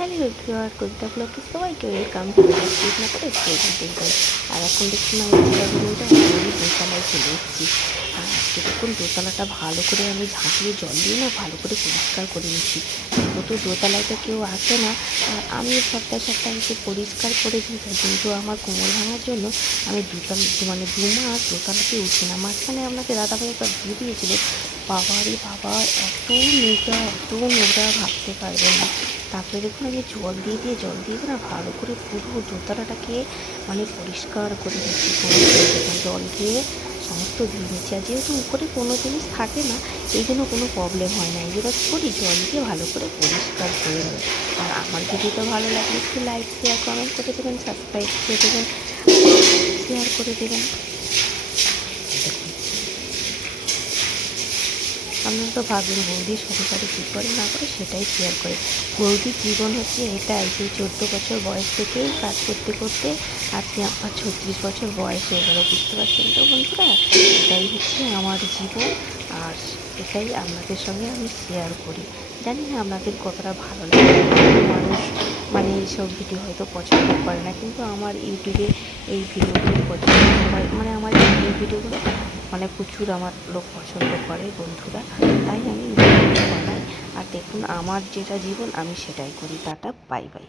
Hello everyone, কবিতা ব্লগে সবাইকে welcome to না করে দেখবেন। আর এখন দেখুন আমি দোতলায় চলে এসেছি। আর আজকে দেখুন দোতলাটা ভালো করে আমি ঝাঁটিয়ে জল দিয়ে না ভালো করে পরিষ্কার করে নিচ্ছি। যেহেতু দোতলায় তো কেউ আসে না, আর আমি সপ্তাহে এসে পরিষ্কার করে দিই, কিন্তু আমার কোমর ভাঙার জন্য আমি দু মাস দোতলাতে উঠি না। মাঝখানে আপনাকে দাদাভাই একবার দিয়ে দিয়েছিল। বাবা রে বাবা, এত নোংরা ভাবতে পারবেন না। তারপরে দেখুন আমি জল দিয়ে না ভালো করে পুরো দোতলাটাকে পরিষ্কার করে দিচ্ছি। জল দিয়ে সমস্ত দিয়ে নিচ্ছি। আর যেহেতু উপরে কোনো জিনিস থাকে না, এই জন্য কোনো প্রবলেম হয় না। এবার করি জল দিয়ে ভালো করে পরিষ্কার করে নিই। আর আমার ভিডিওটা ভালো লাগলে একটু লাইক শেয়ার কমেন্ট করে দেবেন, সাবস্ক্রাইব করে দেবেন, শেয়ার করে দেবেন। আপনারা তো ভাববেন বৌদি সংসারে কী করে না করে সেটাই শেয়ার করে। বৌদির জীবন হচ্ছে এটাই যে 14 বছর বয়স থেকেই কাজ করতে করতে আজকে আমার 36 বছর বয়স হয়ে গেল। বুঝতে পারছেন তো বন্ধুরা, এটাই হচ্ছে আমার জীবন। আর এটাই আপনাদের সঙ্গে আমি শেয়ার করি। জানি না আপনাদের কতটা ভালো লাগে। মানুষ এইসব ভিডিও হয়তো পছন্দ করে না, কিন্তু আমার ইউটিউবে এই ভিডিওগুলো পছন্দ হয়। আমার এই ভিডিওগুলো প্রচুর আমার লোক পছন্দ করে বন্ধুরা, তাই আমি বানাই। আর দেখুন আমার যেটা জীবন আমি সেটাই করি। Tata, bye bye.